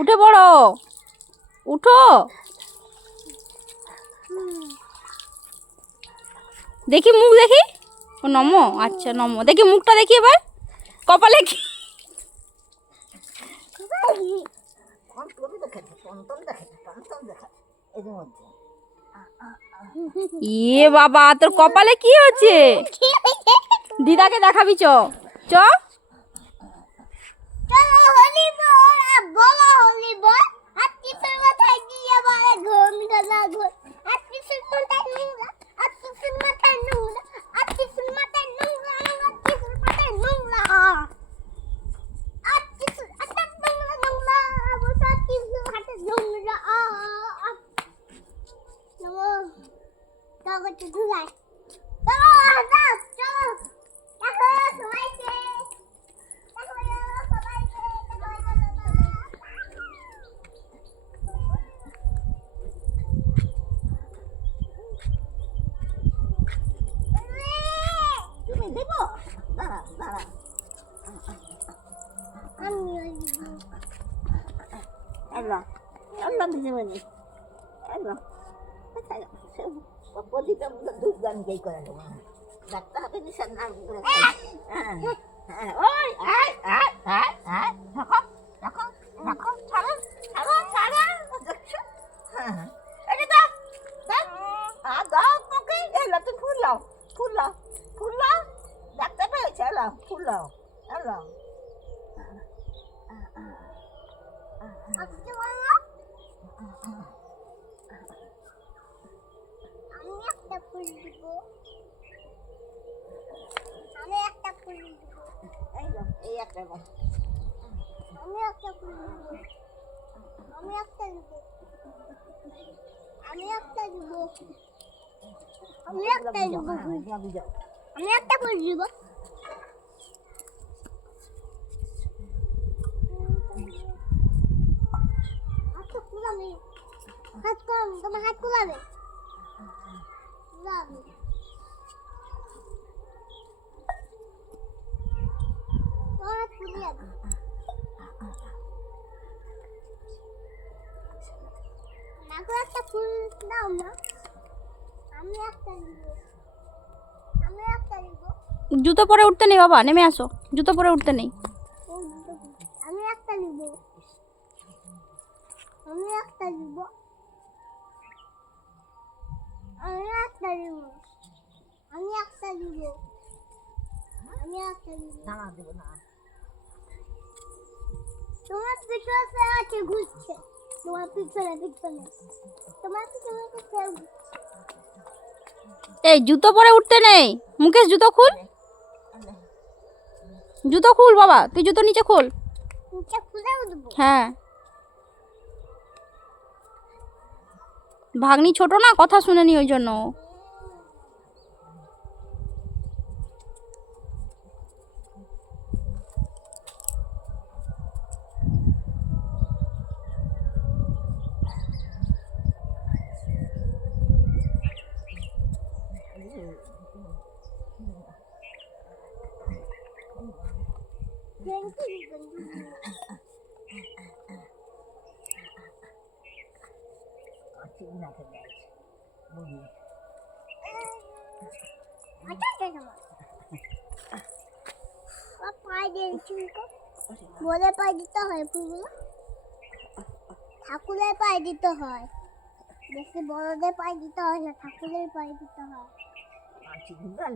উঠে পড়ো, উঠো। দেখি মুখ দেখি। ও নমো, আচ্ছা নমো। দেখি মুখটা দেখি এবার। কপালে কি? ইয়ে বাবা, তোর কপালে কি হচ্ছে? দিদাকে দেখাবি চ চ। জুতো পরে উঠতে নেই বাবা, নেমে আসো। জুতো পরে উঠতে নেই। আমি একটা নিব, আমি একটা নিব, আমি একটা নিব, আমি একটা নিব, আমি একটা নিব। না দেব না। তোমার পিছনে আছে ঘুরছে, তোমার পিছনে তোমার পিছনে এই জুতো পরে উঠতে নেই। মুকেশ জুতো খুল, জুতো খুল বাবা, তুই জুতো নিচে খোল। নিচে খুলে উঠবো? হ্যাঁ, ভাগ্নি ছোট না, কথা শুনেনি ওই জন্য। বলে পায়ে দিতে হয় ফুলগুলো, ঠাকুরের পায়ে দিতে হয়, বেশি বড়দের পায়ে দিতে হয় না, ঠাকুরের পায়ে দিতে হয়।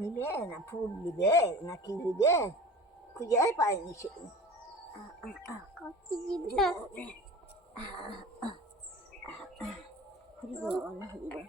নিবে না ফুল দিবে না কি দিবে খুঁজে পায়নি সে। দিবে